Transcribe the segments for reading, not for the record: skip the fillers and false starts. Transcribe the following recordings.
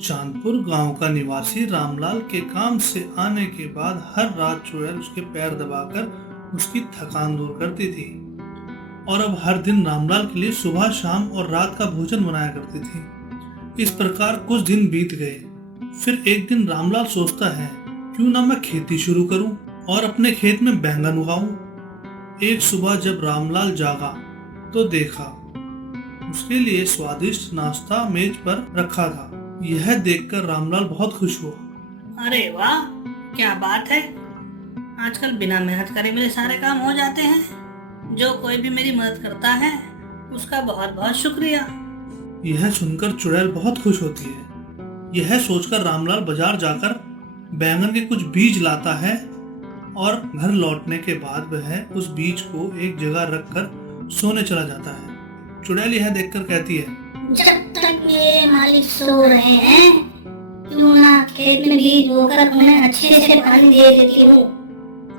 चांदपुर गांव का निवासी रामलाल के काम से आने के बाद हर रात चुड़ैल उसके पैर दबाकर उसकी थकान दूर करती थी और अब हर दिन रामलाल के लिए सुबह शाम और रात का भोजन बनाया करती थी। इस प्रकार कुछ दिन बीत गए। फिर एक दिन रामलाल सोचता है, क्यों ना मैं खेती शुरू करूं और अपने खेत में बैंगन उगाऊं। एक सुबह जब रामलाल जागा तो देखा उसके लिए स्वादिष्ट नाश्ता मेज पर रखा था। यह देखकर रामलाल बहुत खुश हुआ। अरे वाह, क्या बात है। आजकल बिना मेहनत करे मेरे सारे काम हो जाते हैं। जो कोई भी मेरी मदद करता है उसका बहुत बहुत शुक्रिया। यह सुनकर चुड़ैल बहुत खुश होती है। यह सोचकर रामलाल बाजार जाकर बैंगन के कुछ बीज लाता है और घर लौटने के बाद वह उस बीज को एक जगह रखकर सोने चला जाता है। चुड़ैल यह देखकर कहती है, जब तक मेरे मालिक सो रहे हैं, क्यों ना खेत में बीज बोकर उन्हें अच्छे से पानी दे देती हूँ।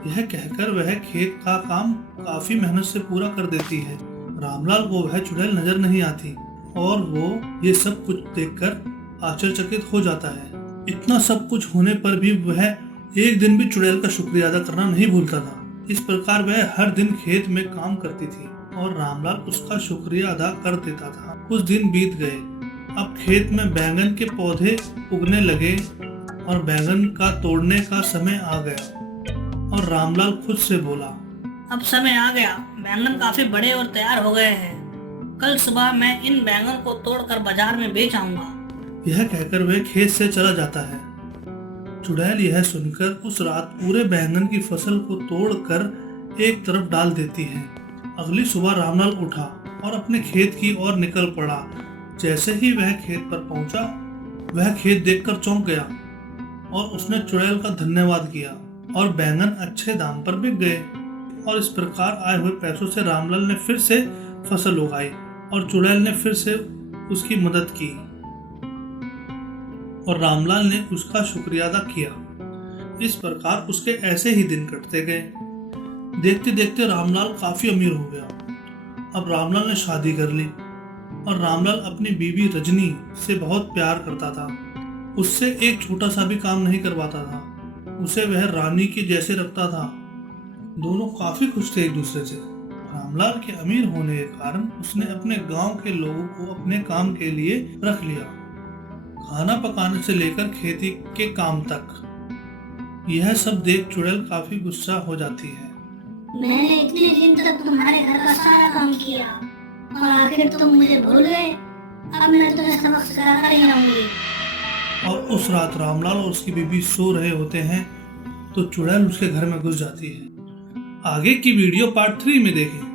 यह कहकर वह खेत का काम काफी मेहनत से पूरा कर देती है। रामलाल को वह चुड़ैल नजर नहीं आती और वो ये सब कुछ देखकर आश्चर्यचकित हो जाता है। इतना सब कुछ होने पर भी वह एक दिन भी चुड़ैल का शुक्रिया अदा करना नहीं भूलता था। इस प्रकार वह हर दिन खेत में काम करती थी और रामलाल उसका शुक्रिया अदा कर देता था। कुछ दिन बीत गए। अब खेत में बैंगन के पौधे उगने लगे और बैंगन का तोड़ने का समय आ गया और रामलाल खुद से बोला, अब समय आ गया। बैंगन काफी बड़े और तैयार हो गए हैं। कल सुबह मैं इन बैंगन को तोड़कर बाजार में बेच आऊंगा। यह कहकर वह खेत से चला जाता है। चुड़ैल यह सुनकर उस रात पूरे बैंगन की फसल को तोड़कर एक तरफ डाल देती है। अगली सुबह रामलाल उठा और अपने खेत की ओर निकल पड़ा। जैसे ही वह खेत पर पहुंचा, वह खेत देखकर चौंक गया और उसने चुड़ैल का धन्यवाद किया और बैंगन अच्छे दाम पर बिक गए। और इस प्रकार आए हुए पैसों से रामलाल ने फिर से फसल उगाई और चुड़ैल ने फिर से उसकी मदद की और रामलाल ने उसका शुक्रिया अदा किया। इस प्रकार उसके ऐसे ही दिन कटते गए। देखते देखते रामलाल काफी अमीर हो गया। अब रामलाल ने शादी कर ली और रामलाल अपनी बीवी रजनी से बहुत प्यार करता था। उससे एक छोटा सा भी काम नहीं करवाता था। उसे वह रानी के जैसे रखता था। दोनों काफी खुश थे एक दूसरे से। रामलाल के अमीर होने के कारण उसने अपने गांव के लोगों को अपने काम के लिए रख लिया, खाना पकाने से लेकर खेती के काम तक। यह सब देख चुड़ैल काफी गुस्सा हो जाती है। मैंने इतने दिन तक तुम्हारे घर का सारा काम किया और आखिर तुम मुझे भूल गए। अब मैं तुम्हें सबक सिखाकर ही रहूंगी। और उस रात रामलाल और उसकी बीवी सो रहे होते हैं तो चुड़ैल उसके घर में घुस जाती है। आगे की वीडियो पार्ट 3 में देखें।